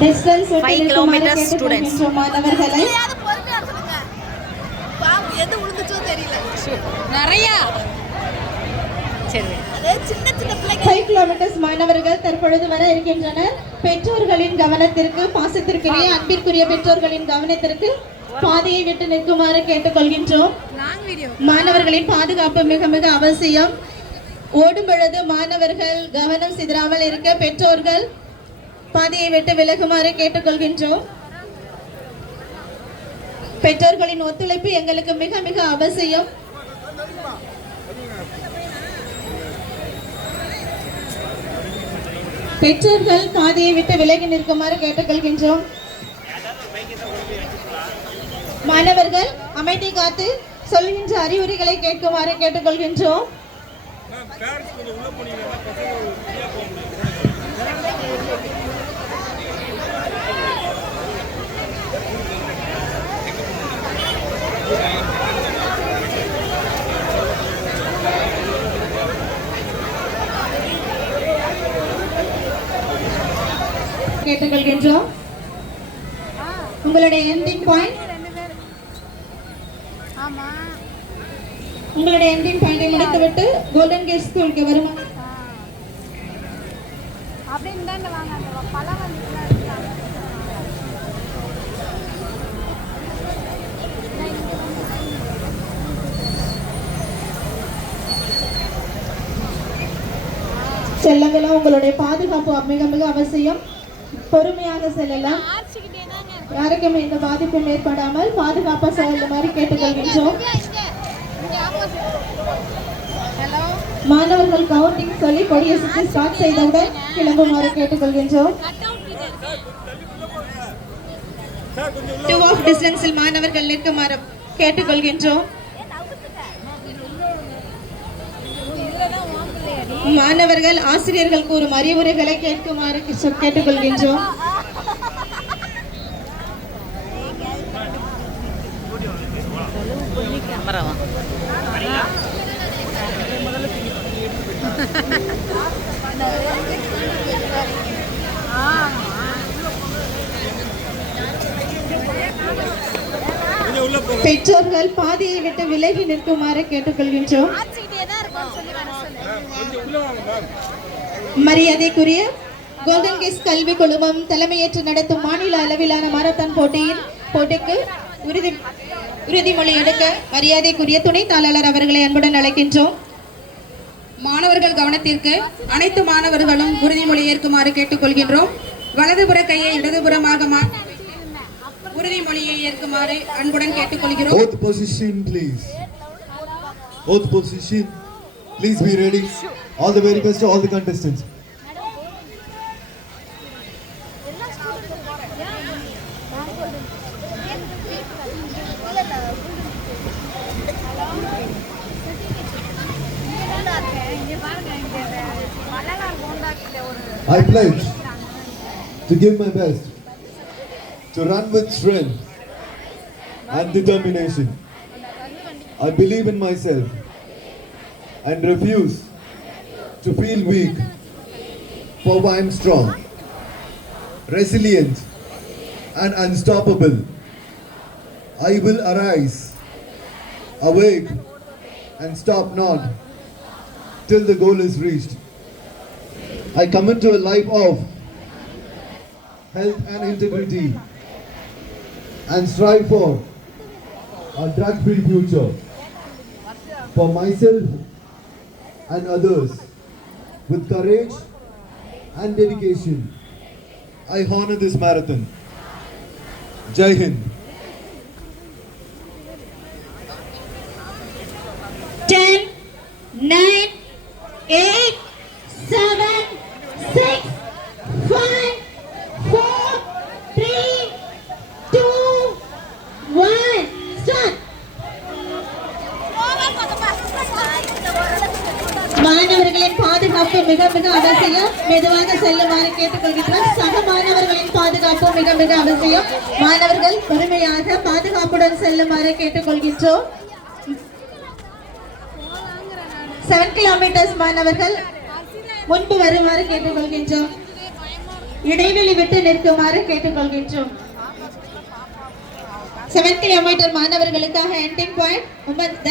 Distance kilometers கேட்டுக்கொள்கின்றோம் மாணவர்களை எது தெரியல. நிறையா. சரி. ஃபைவ் கிலோமீட்டர்ஸ் மாணவர்கள் தற்பொழுது வர இருக்கின்றனர். பெற்றோர்களின் கவனத்திற்கு பாசத்திற்குரிய அன்பிற்குரிய பெற்றோர்களின் கவனத்திற்கு பாதையை விட்டு நிற்குமாறு கேட்டுக்கொள்கின்றோம். மாணவர்களின் பாதுகாப்பு மிக மிக அவசியம். ஓடும் பொழுது மாணவர்கள் கவனம் சிதறாமல் இருக்க பெற்றோர்கள் பாதையை விட்டு விலகுமாறு கேட்டுக்கொள்கின்றோம். பெற்றோர்களின் ஒத்துழைப்பு எங்களுக்கு மிக மிக அவசியம். பெற்றோர்கள் பாதையை விட்டு விலகி நிற்குமாறு கேட்டுக்கொள்கின்றோம். மாணவர்கள் அமைதி காத்து சொல்கின்ற அறிவுரைகளை கேட்குமாறு கேட்டுக்கொள்கின்றோம். கேட்டுக்கொள்கின்றோம். உங்களுடைய எண்டிங் பாயிண்ட் உங்களுடைய எண்டிங் பாயிண்டை முடித்துவிட்டு கோல்டன் கேட் ஸ்கூலுக்கு வருமா? அப்படின்னு தான் வாங்க அந்த பழம் வந்து செல்லங்களும் உங்களுடைய பாதுகாப்பு மிக மிக அவசியம். பொறுமையாக செல்லலாம். யாருக்குமே இந்த பாதிப்பும் ஏற்படாமல் பாதுகாப்பாக மாதிரி கேட்டுக்கொள்கின்றோம். மாணவர்கள் கவுண்டிங் சொல்லி கொடியை சுற்றி ஸ்டார்ட் செய்தவுடன் கிளம்புமாறு கேட்டுக்கொள்கின்றோம். டூ ஆஃப் டிஸ்டன்ஸில் மாணவர்கள் நிற்குமாறு கேட்டுக்கொள்கின்றோம். மாணவர்கள் ஆசிரியர்கள் கூறும் அறிவுரைகளை கேட்குமாறு கேட்டுக்கொள்கின்றோம். பெற்றோர்கள் பாதையை விட்டு விலகி நிற்குமாறு கேட்டுக்கொள்கின்றோம் ஆர்ச்சிக்கிட்டே தான் இருக்கும் சொல்லி வர சொல்லு மரியாதைக்குரிய கோல்டன் கேஸ் கல்வி குழுமம் தலைமையேற்று நடத்தும் மாநில அளவிலான மாரத்தான் போட்டியின் போட்டிக்கு உறுதி உறுதிமொழி எடுக்க மரியாதைக்குரிய துணைத் தாளர் அவர்களை அன்புடன் அழைக்கின்றோம் மாணவர்கள் கவனத்திற்கு அனைத்து மாணவர்களும் உறுதிமொழி ஏற்குமாறு கேட்டுக்கொள்கின்றோம் வலதுபுற கையை இடதுபுறமாக உறுதிமொழியை ஏற்குமாறு அன்புடன் கேட்டுக்கொள்கிறோம் position, please. Position. Please be ready. All the very best to all the contestants. I pledge to give my best, to run with strength and determination. I believe in myself and refuse to feel weak, for I am strong, resilient, and unstoppable. I will arise, awake, and stop not till the goal is reached. I commit to a life of health and integrity and strive for a drug free future for myself and others with courage and dedication. I honor this marathon. Jai Hind. மிக மிக அவசியம் மெதுவாக செல்லுமாறு கேட்டுக்கொள்கின்றோம் சக மாணவர்களின் பாதுகாப்பு மிக மிக அவசியம். மாணவர்கள் பொறுமையாக பாதுகாப்புடன் செல்லுமாறு கேட்டுக்கொள்கின்றோம். செவன் கிலோமீட்டர்ஸ் மாணவர்கள் முன்பு வருமாறு கேட்டுக்கொள்கின்றோம். இடைவெளி விட்டு நிற்குமாறு கேட்டுக்கொள்கின்றோம். செவன் கிலோமீட்டர் மாணவர்களுக்காக என்டிங் பாயிண்ட்